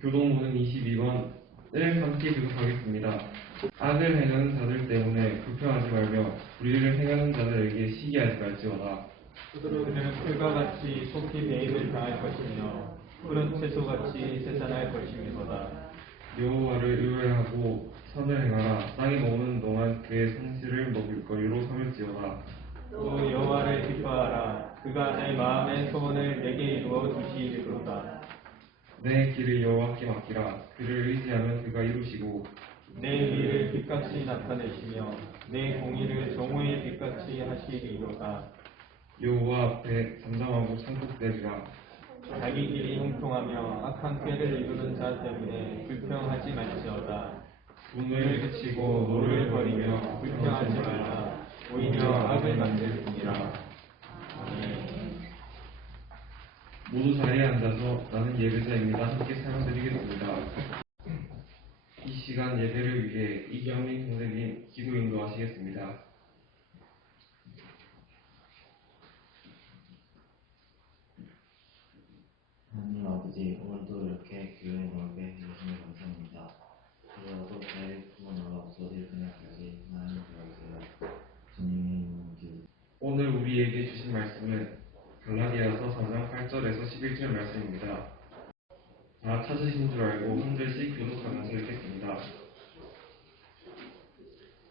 교동문은 22번을 함께 교독하겠습니다. 악을 행하는 자들 때문에 불평하지 말며 불의를 행하는 자들에게 시기하지 말지어다. 그들은 풀과 같이 속히 배임을 당할 것이며 푸른 채소같이 세산할 것이미로다. 여호와를 의뢰하고 선을 행하라. 땅이 먹는 동안 그의 상실을 먹을 거리로 삼을지어다. 또 여호와를 기뻐하라. 그가 내 마음의 소원을 내게 이루어 주시리로다. 내 길을 여호와께 맡기라. 그를 의지하면 그가 이루시고 내 의를 빛같이 나타내시며 내 공의를 정오의 빛같이 하시리로다. 여호와 앞에 담당하고 천국되리라. 자기 길이 형통하며 악한 꾀를 이루는 자 때문에 불평하지 말지어다. 돈을 그치고 노를 버리며 불평하지 말라. 오히려 악을 만들 뿐이라. 모두 자리에 앉아서 나는 예배자입니다. 함께 사용드리겠습니다. 이 시간 예배를 위해 이경민 선생님 기도 인도하시겠습니다. 하나님 아버지 오늘도 이렇게 교회 놀게 해주시니 감사합니다. 제일 큰 놀라 없어질 그날까지 하나님 도와주세요. 주님의 이름으로 오늘 우리에게 주신 말씀은 갈라디아서 4장 8절에서 11절 말씀입니다. 다 찾으신 줄 알고 한 절씩 교독하면서 읽겠습니다.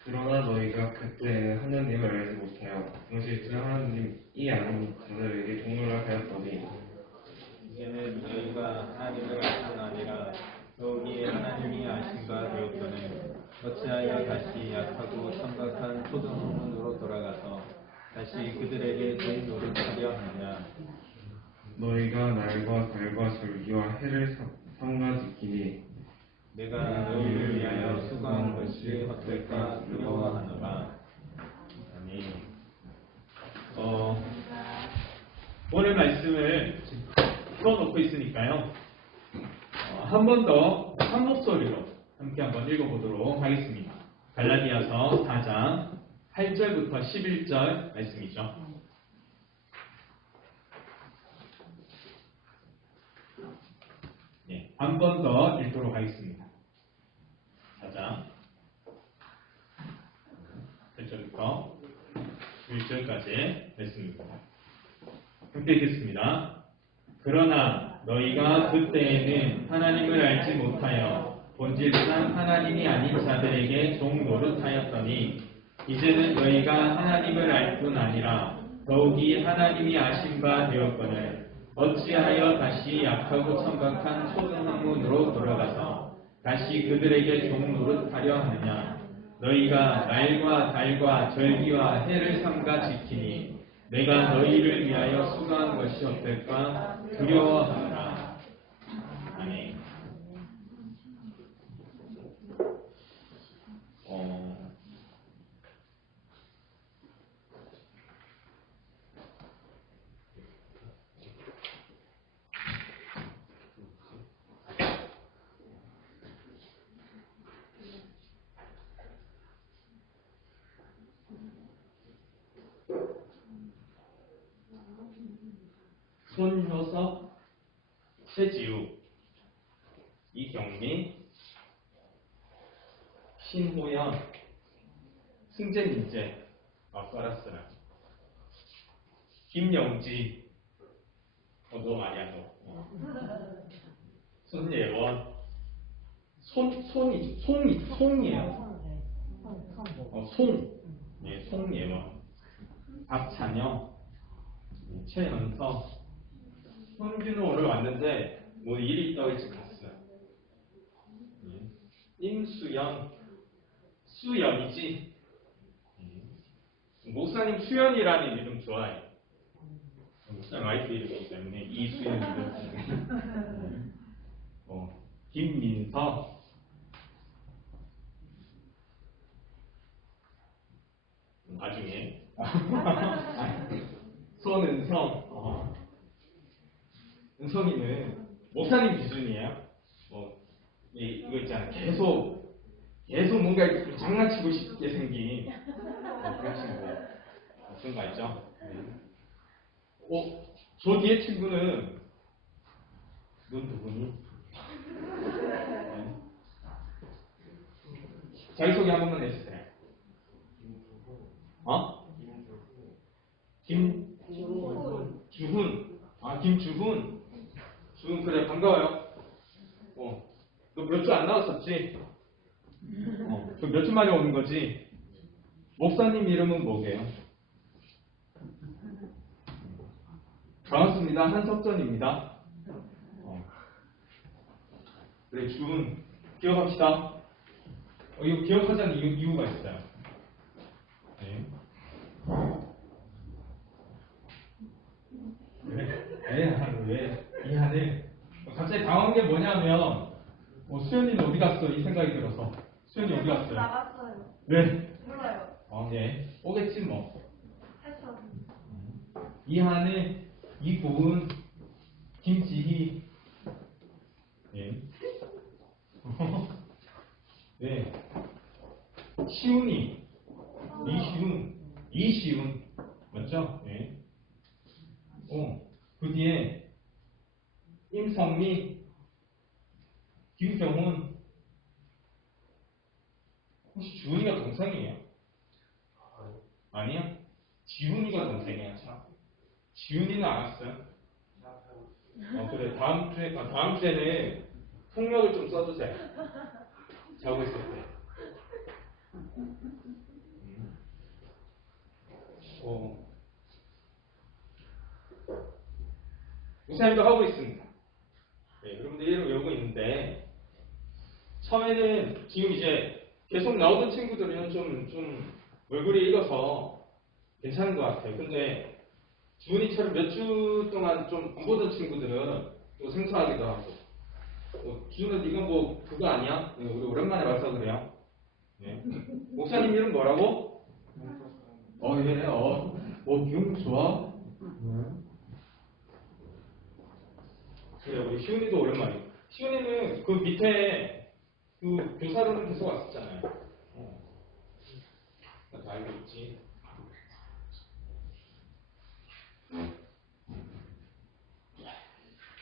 그러나 너희가 그때에는 하나님을 알지 못하여 동실자 하나님이 아닌 자들에게 종로를 하였더니 이제는 너희가 하나님을 알뿐 아니라 더욱이 하나님이 아신가 되었거늘 어찌하여 다시 약하고 초등문으로 돌아가서 다시 그들에게 종 노릇하려 하느냐 너희가 날과 달과 절기와 해를 삼- 삼가 지키니 내가 너희를 위하여 수고한 것이 어떨까 두려워하노라 아멘. 어, 오늘 말씀을 풀어놓고 있으니까요. 어, 한번 더 한 목소리로 함께 한번 읽어보도록 하겠습니다. 갈라디아서 4장 8절부터 11절 말씀이죠. 네, 한번 더 읽도록 하겠습니다. 4장 8절부터 1절까지 말씀입니다. 함께 읽겠습니다. 그러나 너희가 그때에는 하나님을 알지 못하여 본질상 하나님이 아닌 자들에게 종 노릇하였더니 이제는 너희가 하나님을 알 뿐 아니라 더욱이 하나님이 아신 바 되었거늘 어찌하여 다시 약하고 천박한 초등 학문으로 돌아가서 다시 그들에게 종 노릇하려 하느냐 너희가 날과 달과 절기와 해를 삼가 지키니 내가 너희를 위하여 수고한 것이 어떨까 두려워하노라. 아멘. 어, 손효석, 최지우, 이경민, 신호연, 승재민재, 아까라스라, 김영지, 어, 너 아니야, 너. 어. 손예원, 손, 손이, 송이, 송이에요. 어, 송. 예, 송예원. 박찬영, 예, 최연서, 손준호 오늘 왔는데 뭐 일이 있다고 해서 갔어요. 예. 임수연, 수연이지. 예. 목사님 수연이라는 이름 좋아해. 목사님 와이프 이름이기 때문에 이수연 이름. 어, 김민서. 나중에 손은성. 은성이는 목사님 기준이에요. 뭐 이, 거 있잖아. 계속 계속 뭔가 장난치고 싶게 생긴 뭐 그런 친구 그런 거 있죠. 어, 저 뒤에 친구는 눈 누구니? 자기소개 한 번만 해주세요. 어? 김, 김, 주훈. 아, 김주훈. 주훈, 그래, 반가워요. 어. 너 몇 주 안 나왔었지? 어. 몇주 만에 오는 거지? 목사님 이름은 뭐게요? 반갑습니다. 한석전입니다. 어. 그래, 주훈. 기억합시다. 어, 이거 기억하자는 이유, 이유가 있어요. 네. 왜? 왜? 왜? 미안해. 갑자기 당황한 게 뭐냐면, 어, 수현이는 어디 갔어? 이 생각이 들어서. 수현이 어디 갔어요? 나갔어요. 왜? 몰라요. 어, 예. 오겠지 뭐. 했어. 이한을, 이고은, 김지희, 예. 네. 시훈이, 이시훈, 이시훈, 맞죠? 예. 어, 그 뒤에 임성미, 김경훈, 혹시 주은이가 동생이에요? 아니야? 지훈이가 동생이야, 참. 지훈이는 안 왔어요? 어, 그래. 다음 주에, 아, 다음 주에는 폭력을 좀 써주세요. 자고 있을 때. 음. 어. 우사님도 하고 있습니다. 네, 이름 외우고 있는데, 처음에는 지금 이제 계속 나오던 친구들은 좀, 좀 얼굴이 익어서 괜찮은 것 같아요. 근데 주은이처럼 몇 주 동안 좀 안 보던 친구들은 또 생소하기도 하고. 어, 주은아 네가 뭐 그거 아니야? 네, 우리 오랜만에 봐서 그래요. 네. 목사님 이름 뭐라고? 어, 예, 어, 뭐 기분 좋아? 그래, 우리 시훈이도 오랜만이고. 시훈이는 그 밑에 그 교사로는 계속 왔었잖아요. 어. 나도 알고 있지.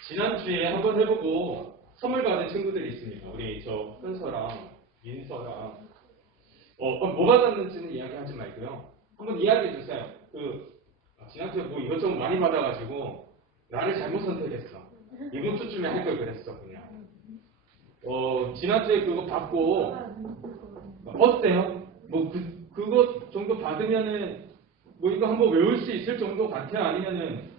지난주에 한번 해보고 선물 받은 친구들이 있습니다. 우리 저 현서랑 민서랑 어, 어, 뭐 받았는지는 이야기하지 말고요. 한번 이야기해 주세요. 그 아, 지난주에 뭐 이것저것 많이 받아가지고 나를 잘못 선택했어. 이번 주쯤에 할 걸 그랬어 그냥. 어 지난주에 그거 받고 어때요? 뭐 그 그거 정도 받으면은 뭐 이거 한번 외울 수 있을 정도 같아요? 아니면은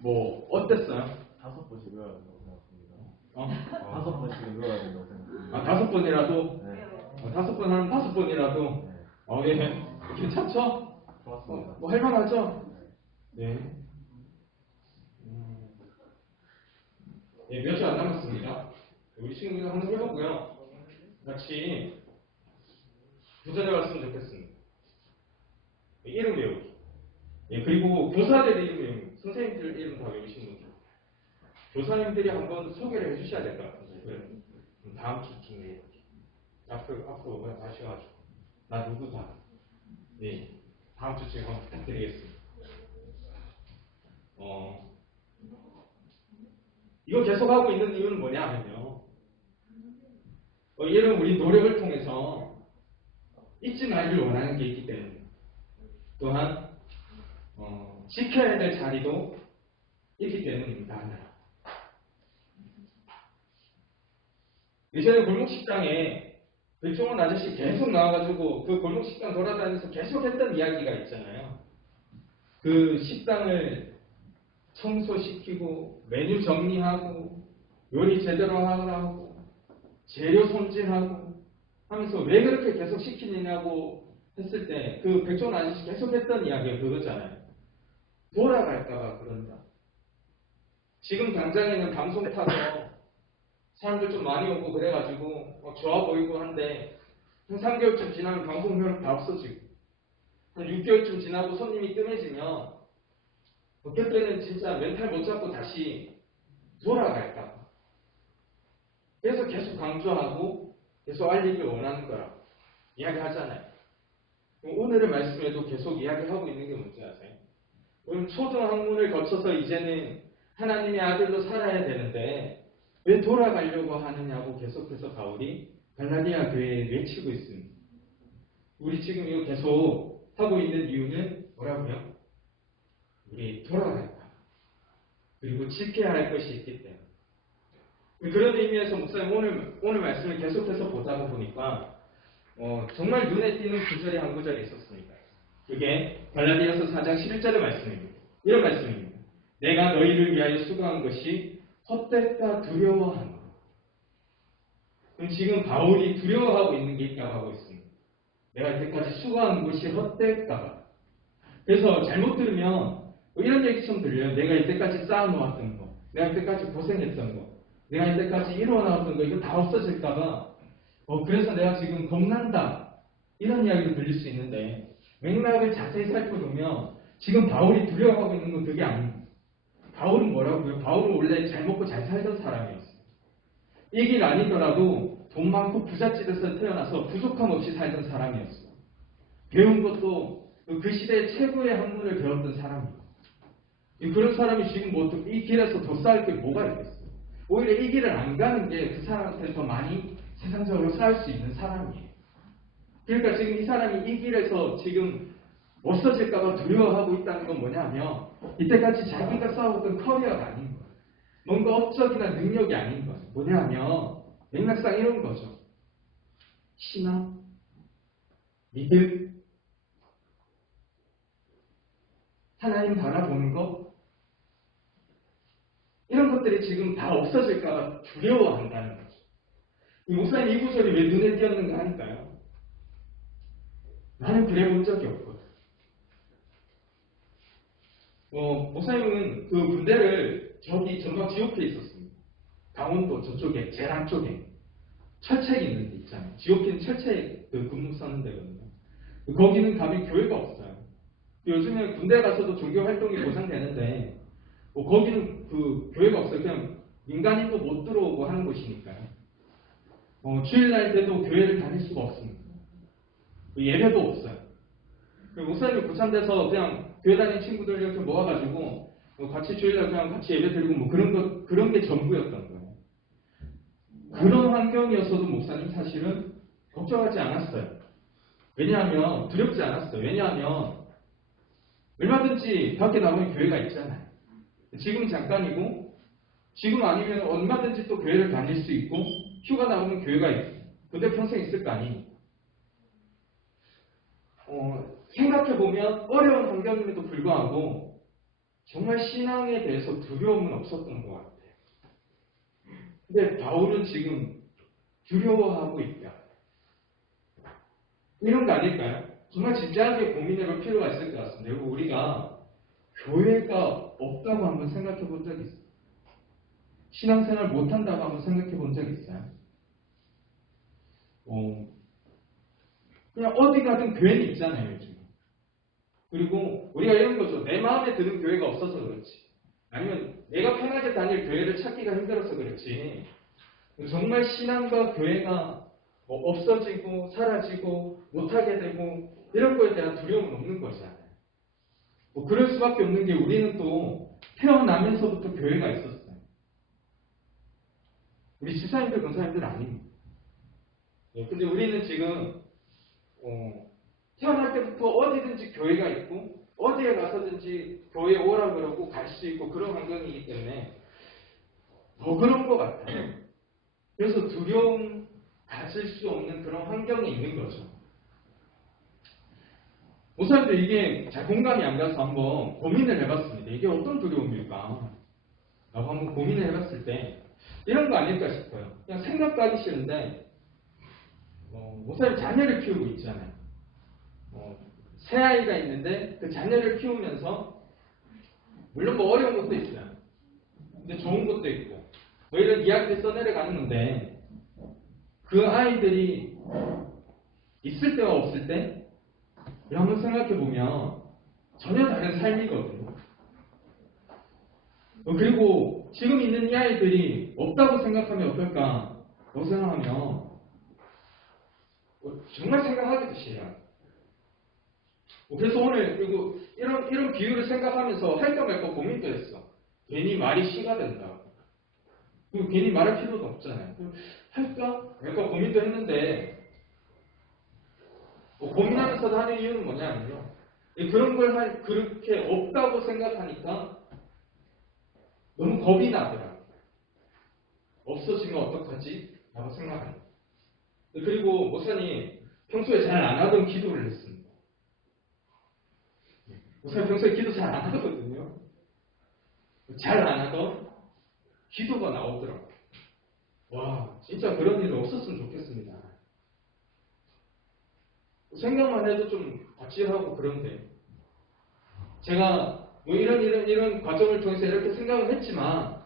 뭐 어땠어요? 다섯 번씩 외워야 된다고 생각합니다. 어? 다섯 번씩 외워야 된다고 생각합니다. 아 다섯 번이라도 네. 어, 다섯 번 하면 다섯 번이라도 네. 어 예. 괜찮죠? 좋았습니다. 어, 뭐 할만하죠? 네. 음. 예, 몇 주 안 남았습니다. 우리 친구들 한번 해보고요. 같이 도전해 봤으면 좋겠습니다. 이름 외우기. 예, 그리고 교사들 이름 외우기. 선생님들 이름 다 외우신 분들. 교사님들이 한번 소개를 해주셔야 될 것 같아요. 그래. 다음 주쯤에 앞으로, 앞으로 그냥 가셔가지고. 나 누구다. 네. 다음 주쯤에 한번 부탁드리겠습니다. 어, 이거 계속 하고 있는 이유는 뭐냐 하면요. 어, 얘는 우리 노력을 통해서 잊지 말길 원하는 게 있기 때문에. 또한, 어, 지켜야 될 자리도 있기 때문입니다. 예전에 골목식당에 백종원 아저씨 계속 나와가지고 그 골목식당 돌아다니면서 계속 했던 이야기가 있잖아요. 그 식당을 청소시키고 메뉴 정리하고 요리 제대로 하라고 재료 손질하고 하면서 왜 그렇게 계속 시키느냐고 했을 때 그 백종원 아저씨 계속 했던 이야기가 그거잖아요. 돌아갈까봐 그런다. 지금 당장에는 방송 타서 사람들 좀 많이 오고 그래가지고 어, 좋아 보이고 한데 한 3개월쯤 지나면 방송료는 다 없어지고 한 6개월쯤 지나고 손님이 뜸해지면 어떨 때는 진짜 멘탈 못 잡고 다시 돌아갈까 봐. 그래서 계속 강조하고 계속 알리길 원하는 거라 이야기하잖아요. 오늘의 말씀에도 계속 이야기하고 있는 게 뭔지 아세요? 우리 초등학문을 거쳐서 이제는 하나님의 아들로 살아야 되는데 왜 돌아가려고 하느냐고 계속해서 바울이 갈라디아 교회에 외치고 있습니다. 우리 지금 이거 계속 하고 있는 이유는 뭐라고요? 우리 돌아간다. 그리고 지켜야 할 것이 있기 때문에. 그런 의미에서 목사님 오늘 오늘 말씀을 계속해서 보다 보니까 어, 정말 눈에 띄는 구절이 한 구절이 있었습니다. 그게 갈라디아서 4장 11절의 말씀입니다. 이런 말씀입니다. 내가 너희를 위하여 수고한 것이 헛됐다 두려워하노. 그럼 지금 바울이 두려워하고 있는 게 있다고 하고 있습니다. 내가 이때까지 수고한 것이 헛됐다가. 그래서 잘못 들으면 뭐 이런 얘기처럼 들려요. 내가 이때까지 쌓아놓았던 거, 내가 이때까지 고생했던 거, 내가 이때까지 이루어나왔던 거, 이거 다 없어질까봐. 어, 그래서 내가 지금 겁난다. 이런 이야기도 들릴 수 있는데, 맥락을 자세히 살펴보면, 지금 바울이 두려워하고 있는 건 그게 아닙니다. 바울은 뭐라고요? 바울은 원래 잘 먹고 잘 살던 사람이었어요. 이 길 아니더라도 돈 많고 부잣집에서 태어나서 부족함 없이 살던 사람이었어요. 배운 것도 그 시대의 최고의 학문을 배웠던 사람이에요. 이 그런 사람이 지금 뭐 이 길에서 더 쌓을 게 뭐가 있겠어요? 오히려 이 길을 안 가는 게 그 사람한테 더 많이 세상적으로 쌓을 수 있는 사람이에요. 그러니까 지금 이 사람이 이 길에서 지금 없어질까봐 두려워하고 있다는 건 뭐냐면 이때까지 자기가 쌓아왔던 커리어가 아닌 거예요. 뭔가 업적이나 능력이 아닌 거예요. 뭐냐면 맥락상 이런 거죠. 신앙, 믿음, 하나님 바라보는 것 이런 것들이 지금 다 없어질까봐 두려워한다는 거죠. 이 목사님 이 구절이 왜 눈에 띄었는가 하니까요. 나는 그래 본 적이 없거든. 어, 목사님은 그 군대를 저기 전방 지옥에 있었습니다. 강원도 저쪽에, 제랑 쪽에. 철책 있는 데 있잖아요. 지옥에는 철책 그 근무 서는 데거든요. 거기는 가면 교회가 없어요. 요즘에 군대 가서도 종교 활동이 보장되는데, 뭐 거기는 그 교회가 없어요. 그냥 민간인도 못 들어오고 하는 곳이니까요. 어, 주일날 때도 교회를 다닐 수가 없습니다. 그 예배도 없어요. 그 목사님이 고참돼서 그냥 교회 다니는 친구들 이렇게 모아가지고 뭐 같이 주일날 그냥 같이 예배 드리고 뭐 그런 것 그런 게 전부였던 거예요. 그런 환경이었어도 목사님 사실은 걱정하지 않았어요. 왜냐하면 두렵지 않았어요. 왜냐하면 얼마든지 밖에 나오면 교회가 있잖아요. 지금 잠깐이고 지금 아니면 얼마든지 또 교회를 다닐 수 있고 휴가 나오면 교회가 있고 근데 평생 있을 거 아니에요. 어, 생각해 보면 어려운 환경임에도 불구하고 정말 신앙에 대해서 두려움은 없었던 것 같아요. 근데 바울은 지금 두려워하고 있다. 이런 거 아닐까요? 정말 진지하게 고민해볼 필요가 있을 것 같습니다. 그리고 우리가 교회가 없다고 한번 생각해 본 적 있어요? 신앙생활 못한다고 한번 생각해 본 적 있어요? 어, 그냥 어디 가든 교회는 있잖아요, 요즘. 그리고 우리가 이런 거죠. 내 마음에 드는 교회가 없어서 그렇지. 아니면 내가 편하게 다닐 교회를 찾기가 힘들어서 그렇지. 정말 신앙과 교회가 뭐 없어지고 사라지고 못하게 되고 이런 거에 대한 두려움은 없는 거잖아요. 뭐 그럴 수밖에 없는 게 우리는 또 태어나면서부터 교회가 있었어요. 우리 집사님들, 권사님들 아닙니다. 예, 근데 우리는 지금 어, 태어날 때부터 어디든지 교회가 있고 어디에 가서든지 교회 오라 그러고 갈 수 있고 그런 환경이기 때문에 더 그런 것 같아요. 그래서 두려움 가질 수 없는 그런 환경에 있는 거죠. 목사님들 이게 잘 공감이 안 가서 한번 고민을 해봤습니다. 이게 어떤 두려움일까? 라고 한번 고민을 해봤을 때 이런 거 아닐까 싶어요. 그냥 생각도 하기 싫은데 어, 목사님 자녀를 키우고 있잖아요. 어, 새 아이가 있는데 그 자녀를 키우면서 물론 뭐 어려운 것도 있어요. 근데 좋은 것도 있고 뭐 이런 이야기를 써내려가는 건데 그 아이들이 있을 때와 없을 때 한번 생각해 보면 전혀 다른 삶이거든요. 어, 그리고 지금 있는 이 아이들이 없다고 생각하면 어떨까? 라고 생각하면 어, 정말 생각하기도 싫어요. 어, 그래서 오늘 그리고 이런 이런 비유를 생각하면서 할까 말까 고민도 했어. 괜히 말이 시가 된다. 그 괜히 말할 필요도 없잖아요. 그 할까? 할까 고민도 했는데 뭐 고민하면서도 하는 이유는 뭐냐면요. 이 그런 걸 할, 그렇게 없다고 생각하니까 너무 겁이 나더라고요. 없어지면 어떡하지? 라고 생각합니다. 그리고 목사님 평소에 잘 안 하던 기도를 했습니다. 목사님 평소에 기도 잘 안 하거든요. 잘 안 하던 기도가 나오더라고요. 와, 진짜 그런 일 없었으면 좋겠습니다. 생각만 해도 좀 아찔하고 그런데 제가 뭐 이런 이런 이런 과정을 통해서 이렇게 생각을 했지만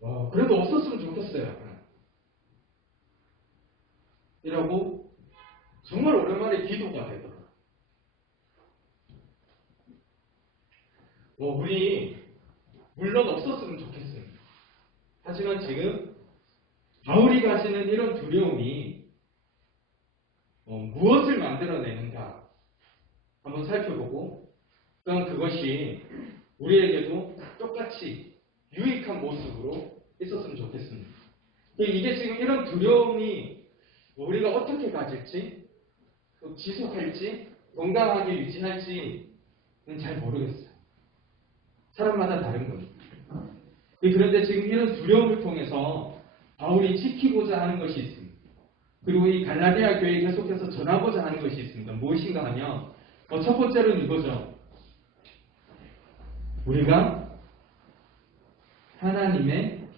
와, 그래도 없었으면 좋겠어요. 이라고 정말 오랜만에 기도가 되더라고요. 뭐 우리 물론 없었으면 좋겠습니다. 하지만 지금 바울이 가지는 이런 두려움이 어, 무엇을 만들어내는가 한번 살펴보고 또한 그것이 우리에게도 똑같이 유익한 모습으로 있었으면 좋겠습니다. 이게 지금 이런 두려움이 우리가 어떻게 가질지 또 지속할지 건강하게 유지할지는 잘 모르겠어요. 사람마다 다른 겁니다. 그런데 지금 이런 두려움을 통해서 바울이 지키고자 하는 것이 있습니다. 그리고 이 갈라디아 교회에 계속해서 전하고자 하는 것이 있습니다. 무엇인가 하면 어, 첫 번째로는 이거죠. 우리가 하나님의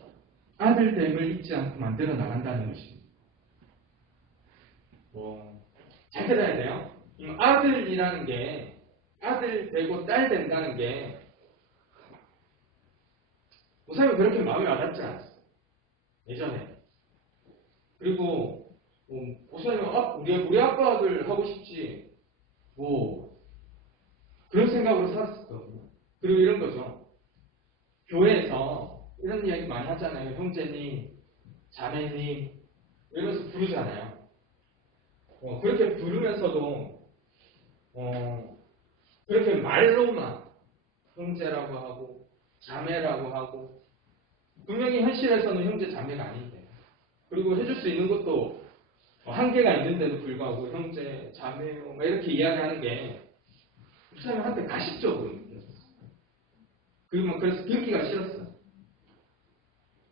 아들됨을 잊지 않고 만들어 나간다는 것입니다. 뭐, 잘 들어야 돼요. 이 아들이라는 게 아들 되고 딸 된다는 게 목사님 그렇게 마음에 와닿지 않았어요. 예전에. 그리고 뭐, 목사님 아, 우리 우리 아빠 아들 하고 싶지 뭐 그런 생각으로 살았었거든요. 그리고 이런 거죠. 교회에서 이런 이야기 많이 하잖아요. 형제님, 자매님 이러면서 부르잖아요. 어, 그렇게 부르면서도 어, 그렇게 말로만 형제라고 하고 자매라고 하고 분명히 현실에서는 형제 자매가 아닌데 그리고 해줄 수 있는 것도 한계가 있는데도 불구하고 형제 자매요 막 이렇게 이야기하는 게 목사님 한테 가식적으로 느꼈어요. 그리고 막 그래서 듣기가 싫었어요.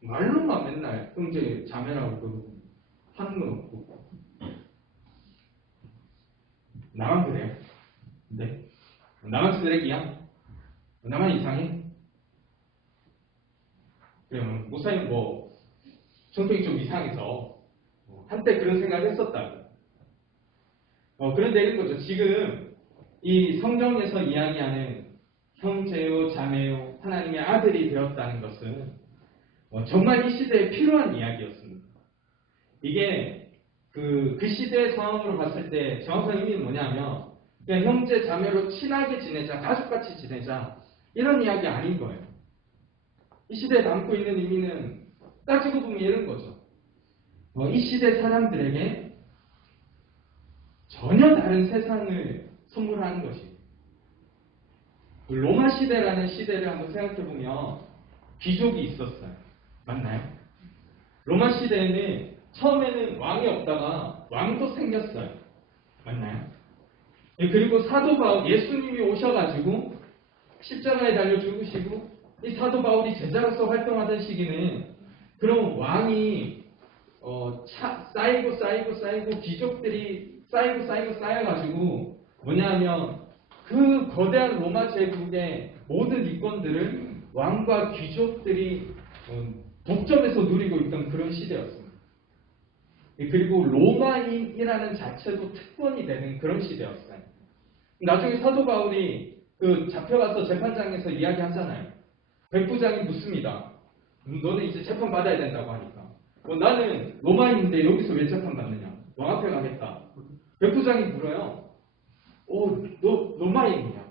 말로만 맨날 형제 자매라고 그러고 하는 건 없고 나만 그래요. 네. 나만 쓰레기야? 나만 이상해? 그래요. 목사님 뭐 성격이 좀 이상해서 뭐 한때 그런 생각을 했었다고. 어, 그런데 이런 거죠. 지금 이 성경에서 이야기하는 형제요, 자매요, 하나님의 아들이 되었다는 것은 어, 정말 이 시대에 필요한 이야기였습니다. 이게 그, 그 시대의 상황으로 봤을 때 정확한 의미는 뭐냐면 그냥 형제 자매로 친하게 지내자, 가족같이 지내자 이런 이야기 아닌 거예요. 이 시대에 담고 있는 의미는 따지고 보면 이런 거죠. 어, 이 시대 사람들에게 전혀 다른 세상을 선물하는. 그 로마 시대라는 시대를 한번 생각해 보면 귀족이 있었어요. 맞나요? 로마 시대에는 처음에는 왕이 없다가 왕도 생겼어요. 맞나요? 예, 그리고 사도 바울 예수님이 오셔가지고 십자가에 달려 죽으시고 이 사도 바울이 제자로서 활동하던 시기는 그런 왕이 어, 차, 쌓이고 쌓이고 쌓이고 귀족들이 쌓이고 쌓이고 쌓여가지고 뭐냐면 그 거대한 로마 제국의 모든 이권들을 왕과 귀족들이 어, 독점해서 누리고 있던 그런 시대였습니다. 그리고 로마인이라는 자체도 특권이 되는 그런 시대였어요. 나중에 사도 바울이 그 잡혀가서 재판장에서 이야기하잖아요. 백부장이 묻습니다. 음, 너는 이제 재판 받아야 된다고 하니까. 어, 나는 로마인인데 여기서 왜 재판 받느냐? 왕 앞에 가겠다. 백부장이 물어요. 어, 너 로마인이냐?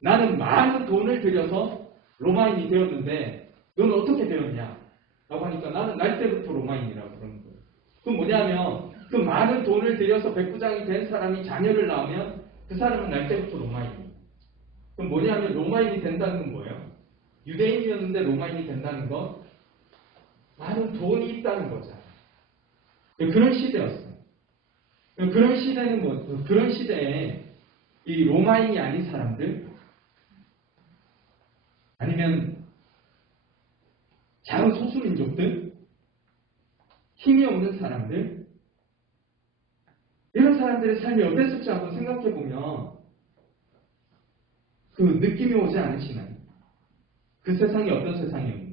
나는 많은 돈을 들여서 로마인이 되었는데 너는 어떻게 되었냐? 라고 하니까 나는 날 때부터 로마인이라고 그러는 거예요. 그럼 뭐냐면 그 많은 돈을 들여서 백부장이 된 사람이 자녀를 낳으면 그 사람은 날 때부터 로마인이에요. 그럼 뭐냐면 로마인이 된다는 건 뭐예요? 유대인이었는데 로마인이 된다는 건 많은 돈이 있다는 거잖아요. 그런 시대였어요. 그런 시대는 뭐, 그런 시대에 이 로마인이 아닌 사람들, 아니면 작은 소수민족들, 힘이 없는 사람들, 이런 사람들의 삶이 어땠을지 한번 생각해 보면 그 느낌이 오지 않으시나요? 그 세상이 어떤 세상이었는지.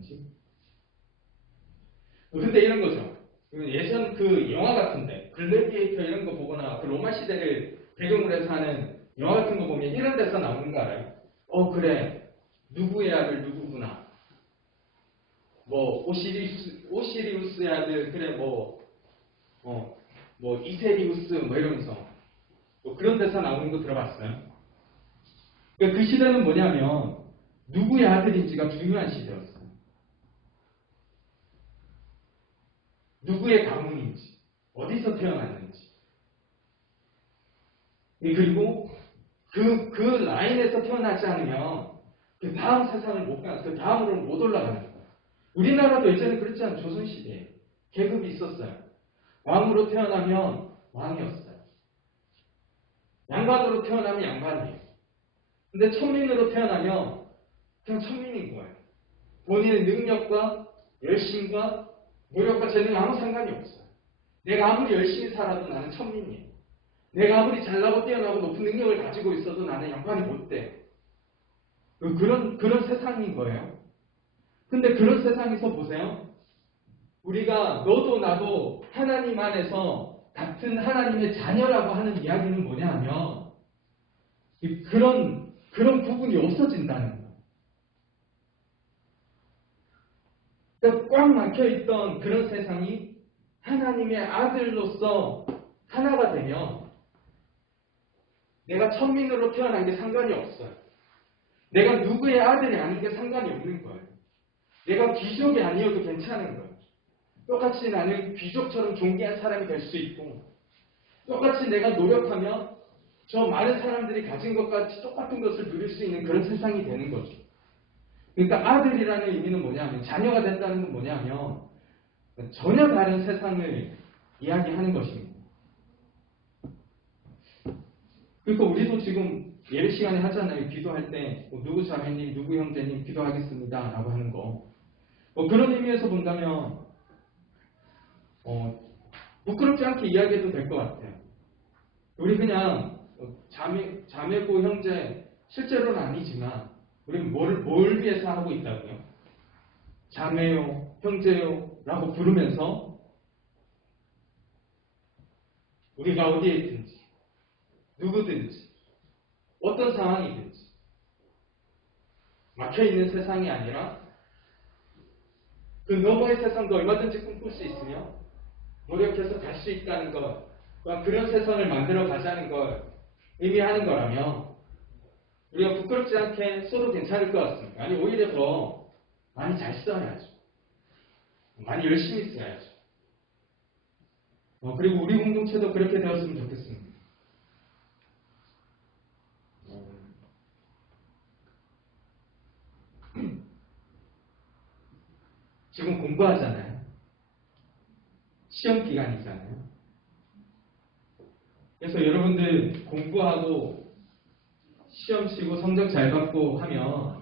근데 이런 거죠. 예전 그 영화 같은데 글래디에이터 이런 거 보거나 그 로마 시대를 배경으로 해서 하는 영화 같은 거 보면 이런 데서 나오는 거 알아요? 어 그래 누구의 아들 누구구나. 뭐 오시리우스 오시리우스의 아들 그래 뭐 어, 뭐 이세리우스 뭐 이러면서 뭐 그런 데서 나오는 거 들어봤어요? 그러니까 그 시대는 뭐냐면 누구의 아들인지가 중요한 시대였어요. 누구의 가문인지, 어디서 태어났는지. 예, 그리고 그, 그 라인에서 태어나지 않으면 그 다음 세상을 못 가, 그 다음으로 못 올라가는 거예요. 우리나라도 예전에 그랬지 않아요? 조선시대에. 계급이 있었어요. 왕으로 태어나면 왕이었어요. 양반으로 태어나면 양반이에요. 근데 천민으로 태어나면 그냥 천민인 거예요. 본인의 능력과 열심과 노력과 재능이 아무 상관이 없어요. 내가 아무리 열심히 살아도 나는 천민이에요. 내가 아무리 잘나고 뛰어나고 높은 능력을 가지고 있어도 나는 양반이 못 돼. 그런, 그런 세상인 거예요. 근데 그런 세상에서 보세요. 우리가 너도 나도 하나님 안에서 같은 하나님의 자녀라고 하는 이야기는 뭐냐 하면 이 그런 그런 부분이 없어진다는 거예요. 그러니까 꽉 막혀 있던 그런 세상이 하나님의 아들로서 하나가 되면 내가 천민으로 태어난 게 상관이 없어요. 내가 누구의 아들이 아닌 게 상관이 없는 거예요. 내가 귀족이 아니어도 괜찮은 거예요. 똑같이 나는 귀족처럼 존귀한 사람이 될 수 있고, 똑같이 내가 노력하면 저 많은 사람들이 가진 것 같이 똑같은 것을 누릴 수 있는 그런 세상이 되는 거죠. 그러니까 아들이라는 의미는 뭐냐면, 자녀가 된다는 건 뭐냐면, 전혀 다른 세상을 이야기하는 것입니다. 그러니까 우리도 지금 예배 시간에 하잖아요. 기도할 때, 뭐 누구 자매님, 누구 형제님 기도하겠습니다. 라고 하는 거. 뭐 그런 의미에서 본다면, 어, 부끄럽지 않게 이야기해도 될 것 같아요. 우리 그냥 자매, 자매고 형제 실제로는 아니지만 우리는 뭘, 뭘 위해서 하고 있다고요? 자매요, 형제요 라고 부르면서 우리가 어디에 있든지 누구든지 어떤 상황이든지 막혀있는 세상이 아니라 그 너머의 세상도 얼마든지 꿈꿀 수 있으며 노력해서 갈 수 있다는 것, 그런 세상을 만들어 가자는 걸 의미하는 거라면 우리가 부끄럽지 않게 써도 괜찮을 것 같습니다. 아니 오히려 더 많이 잘 써야죠. 많이 열심히 써야죠. 어, 그리고 우리 공동체도 그렇게 되었으면 좋겠습니다. 지금 공부하잖아요. 시험 기간이잖아요. 그래서 여러분들 공부하고 시험 치고 성적 잘 받고 하면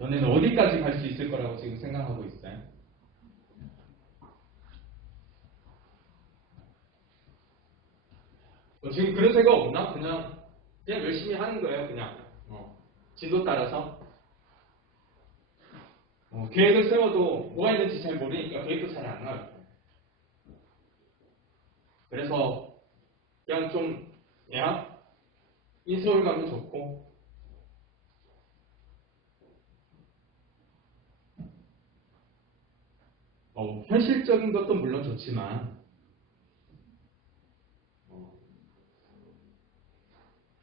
너네는 어디까지 갈 수 있을 거라고 지금 생각하고 있어요? 뭐 지금 그런 생각 없나? 그냥 그냥 열심히 하는 거예요. 그냥 어, 진도 따라서 어, 계획을 세워도 뭐가 있는지 잘 모르니까 계획도 잘 안 나와요. 그래서 그냥 좀 야, 인서울 가면 좋고 어, 현실적인 것도 물론 좋지만 어,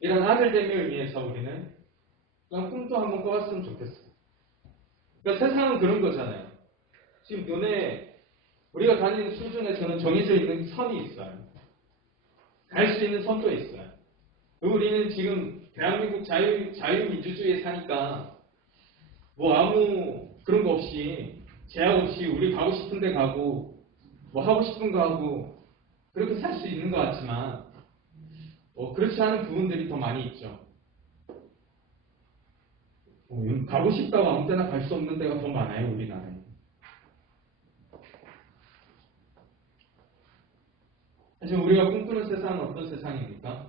이런 아들됨을 위해서 우리는 그냥 꿈도 한번 꿔봤으면 좋겠어요. 그러니까 세상은 그런 거잖아요. 지금 눈에 우리가 다니는 수준에서는 정해져 있는 선이 있어요. 갈 수 있는 선도 있어요. 우리는 지금 대한민국 자유, 자유민주주의에 사니까 뭐 아무 그런 거 없이 제약 없이 우리 가고 싶은 데 가고 뭐 하고 싶은 거 하고 그렇게 살 수 있는 것 같지만 어, 그렇지 않은 부분들이 더 많이 있죠. 어, 가고 싶다고 아무 때나 갈 수 없는 데가 더 많아요, 우리나라에. 사실 우리가 꿈꾸는 세상은 어떤 세상입니까?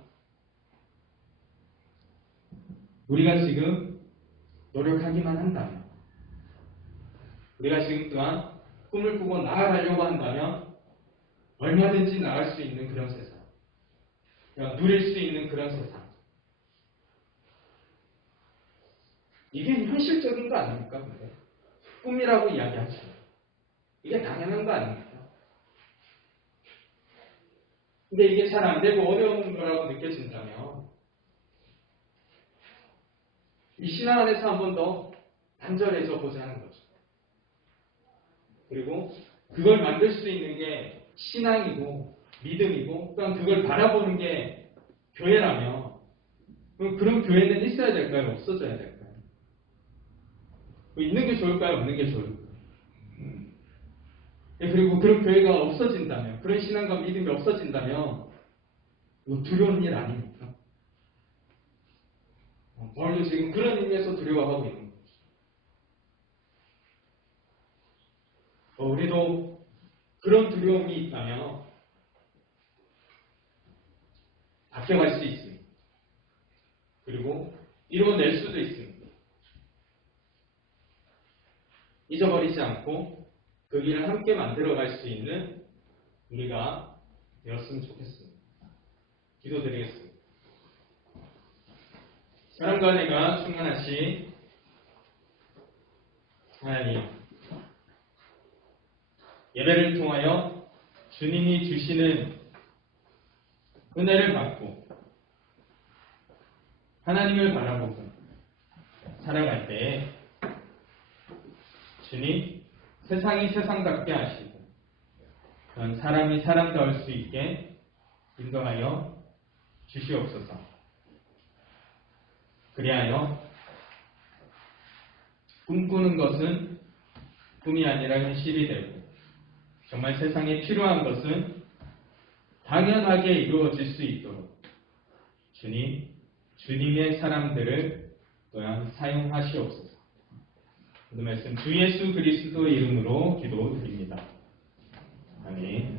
우리가 지금 노력하기만 한다면, 우리가 지금 또한 꿈을 꾸고 나아가려고 한다면 얼마든지 나갈 수 있는 그런 세상, 누릴 수 있는 그런 세상. 이게 현실적인 거 아닙니까? 근데? 꿈이라고 이야기하죠. 이게 당연한 거 아닙니까? 근데 이게 잘 안 되고 어려운 거라고 느껴진다면 이 신앙 안에서 한 번 더 단절해져 보자 하는 거죠. 그리고 그걸 만들 수 있는 게 신앙이고 믿음이고 또한 그걸 바라보는 게 교회라면 그럼 그런 교회는 있어야 될까요? 없어져야 될까요? 뭐 있는 게 좋을까요? 없는 게 좋을까요? 예, 그리고 그런 교회가 없어진다면, 그런 신앙과 믿음이 없어진다면, 이거 두려운 일 아닙니까? 어, 바울도 지금 그런 의미에서 두려워하고 있는 거죠. 어, 우리도 그런 두려움이 있다면, 바뀌어갈 수 있습니다. 그리고 이루어낼 수도 있습니다. 잊어버리지 않고 그 길을 함께 만들어갈 수 있는 우리가 되었으면 좋겠습니다. 기도드리겠습니다. 사랑과 은혜가 충만하신 하나님 예배를 통하여 주님이 주시는 은혜를 받고 하나님을 바라보고 살아갈 때에 주님 세상이 세상답게 하시고 그런 사람이 사람다울 수 있게 인도하여 주시옵소서. 그리하여 꿈꾸는 것은 꿈이 아니라 현실이 되고 정말 세상에 필요한 것은 당연하게 이루어질 수 있도록 주님, 주님의 사람들을 또한 사용하시옵소서. 오늘 말씀 주 예수 그리스도 이름으로 기도드립니다. 아멘.